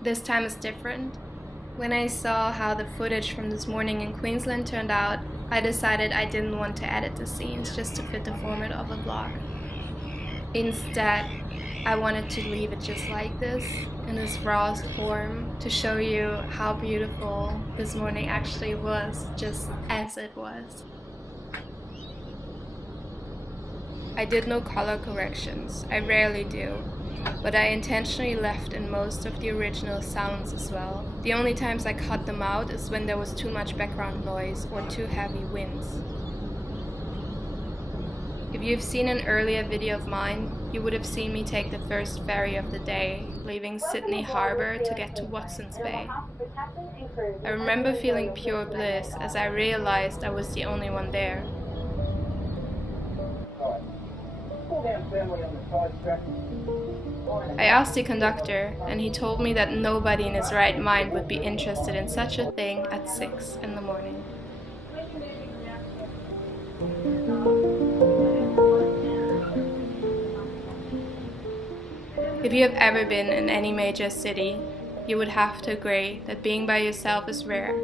This time is different. When I saw how the footage from this morning in Queensland turned out, I decided I didn't want to edit the scenes just to fit the format of a vlog. Instead, I wanted to leave it just like this, in this rawest form, to show you how beautiful this morning actually was, just as it was. I did no color corrections, I rarely do, but I intentionally left in most of the original sounds as well. The only times I cut them out is when there was too much background noise or too heavy winds. If you've seen an earlier video of mine, you would have seen me take the first ferry of the day, leaving Sydney Harbour to get to Watson's Bay. I remember feeling pure bliss as I realized I was the only one there. I asked the conductor, and he told me that nobody in his right mind would be interested in such a thing at 6 in the morning. If you have ever been in any major city, you would have to agree that being by yourself is rare,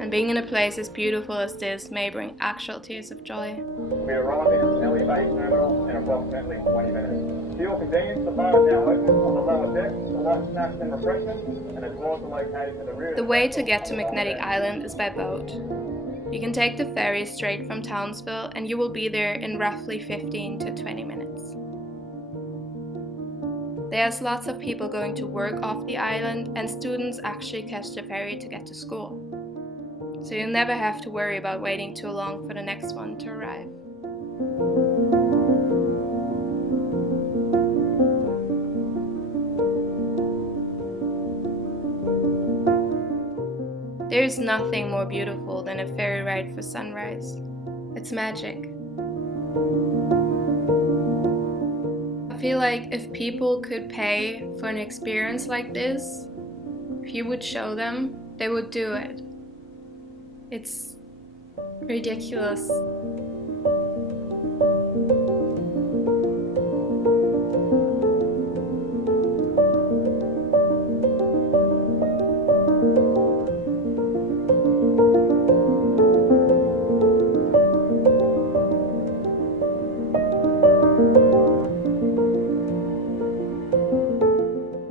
and being in a place as beautiful as this may bring actual tears of joy. We arrive at Nelly Bay Terminal in approximately 20 minutes. For your convenience, the bar is now open on the lower deck for light snacks and refreshments, and the doors are located to the rear. The way to get to Magnetic Island is by boat. You can take the ferry straight from Townsville, and you will be there in roughly 15 to 20 minutes. There's lots of people going to work off the island, and students actually catch the ferry to get to school. So you'll never have to worry about waiting too long for the next one to arrive. There is nothing more beautiful than a ferry ride for sunrise. It's magic. I feel like if people could pay for an experience like this, if you would show them, they would do it. It's ridiculous.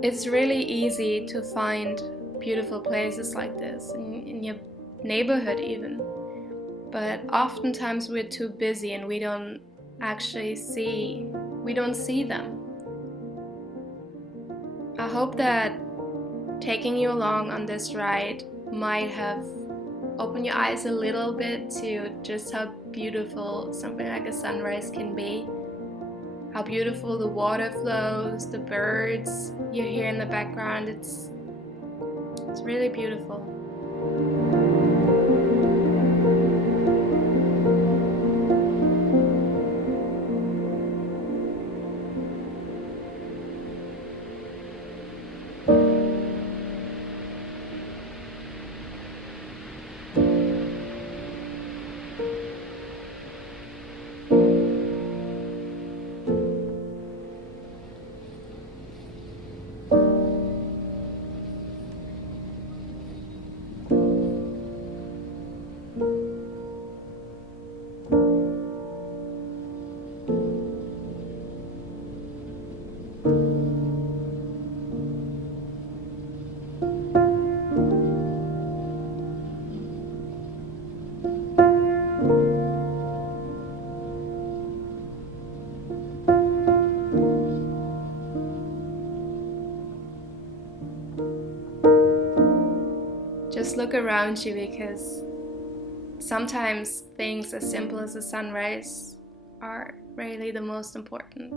It's really easy to find beautiful places like this in your neighborhood even, but oftentimes we're too busy and we don't see them. I hope that taking you along on this ride might have opened your eyes a little bit to just how beautiful something like a sunrise can be. How beautiful the water flows, the birds you hear in the background, it's really beautiful. Just look around you, because sometimes things as simple as a sunrise are really the most important.